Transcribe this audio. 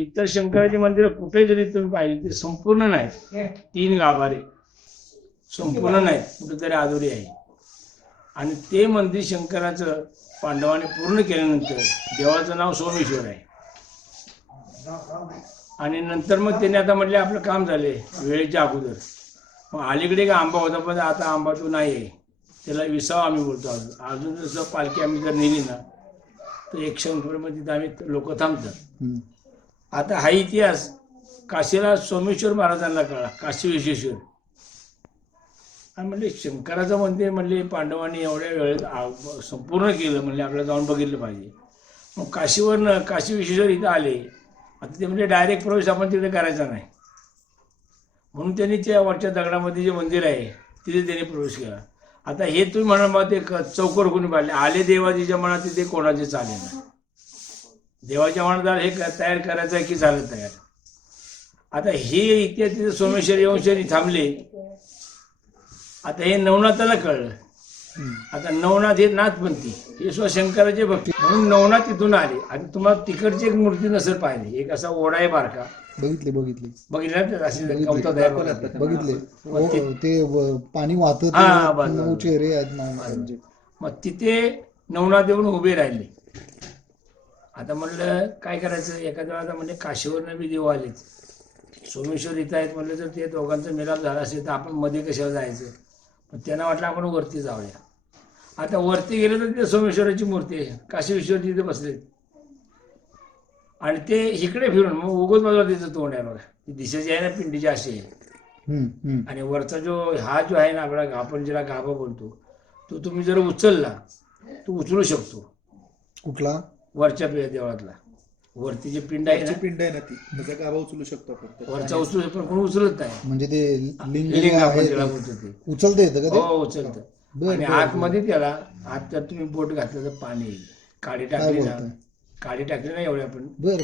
इतर शंकराची मंदिरं कुठे जरी तुम्ही पाहिली ते संपूर्ण नाहीत, 3 गाभारे संपूर्ण नाहीत, कुठेतरी अधुरी आहे. आणि ते मंदिर शंकराचं पांडवांनी पूर्ण केल्यानंतर देवाचं नाव सोमेश्वर आहे. आणि नंतर मग त्यांनी आता म्हटले आपलं काम झाले वेळेच्या अगोदर. मग अलीकडे एक आंबा होता पण आता आंबा तो नाही आहे, त्याला विसावा आम्ही बोलतो. अजून जसं पालखी आम्ही जर नेली ना तर 100 मध्ये तिथं आम्ही लोक थांबतात. आता हा इतिहास काशीला सोमेश्वर महाराजांना कळला, काशी विश्वेश्वर. आणि म्हणले शंकराचं मंदिर म्हणले पांडवांनी एवढ्या वेळेत संपूर्ण केलं, म्हणले आपल्याला जाऊन बघितलं पाहिजे. मग काशीवरनं काशी विश्वेश्वर इथं आले. आता ते म्हणजे डायरेक्ट प्रवेश आपण तिथे करायचा नाही, म्हणून त्यांनी त्या वरच्या दगडामध्ये जे मंदिर आहे तिथे त्यांनी प्रवेश केला. आता हे तुम्ही म्हणा मग ते चौकट कोणी पाडले, आले देवाजीच्या मनात तिथे कोणाचे चालेल. देवाच्या मनात हे तयार करायचं आहे की झालं तयार. आता हे इथे तिथे सोमेश्वरी वंशरी थांबले. आता हे नवनाथाला कळलं. आता नवनाथ हे नाथपंथी, हे शंकराचे भक्ती, म्हणून नवनाथ तिथून आले. आता तुम्हाला तिकडची एक मूर्ती नसेल पाहिली, एक असा ओढा आहे बारका, बघितलं अशी कवतात आहे बघितले ते पाणी वाहत चेहरे आहेत. मग तिथे नवनाथ येऊन उभे राहिले. आता म्हणलं काय करायचं, एखाद्या वेळा म्हणजे काशीवरनं बी देव आलेत, सोमेश्वर इथं आहेत म्हणलं, तर ते दोघांचा मिलाप झाला असेल तर आपण मध्ये कशाला जायचं. पण त्यांना वाटलं आपण वरती जाऊया. आता वरती गेलं तर ते सोमेश्वराची मूर्ती आहे, काशी विश्वनाथ तिथे बसले. आणि ते इकडे फिरून मग उगत बाजूला तिचं तोंड आहे बघा, ती दिशा जी आहे ना पिंडीची अशी आहे. आणि वरचा जो जो आहे ना आपला आपण ज्याला गाभा बोलतो, तो तुम्ही जर उचलला तो उचलू शकतो. कुठला? वरच्या देवळातला वरती जे पिंड आहे ना ती त्याचा गाभा उचलू शकतो आपण. वरचा उचलू शकतो, पण कोण उचलत नाही. म्हणजे ते लिंग आपण ज्याला बोलतो ते उचलता येतं का? हो उचलतं. आणि आतमध्ये त्याला आत जर तुम्ही बोट घातलं तर पाणी येईल. काडी टाकली ना एवढ्या आपण बर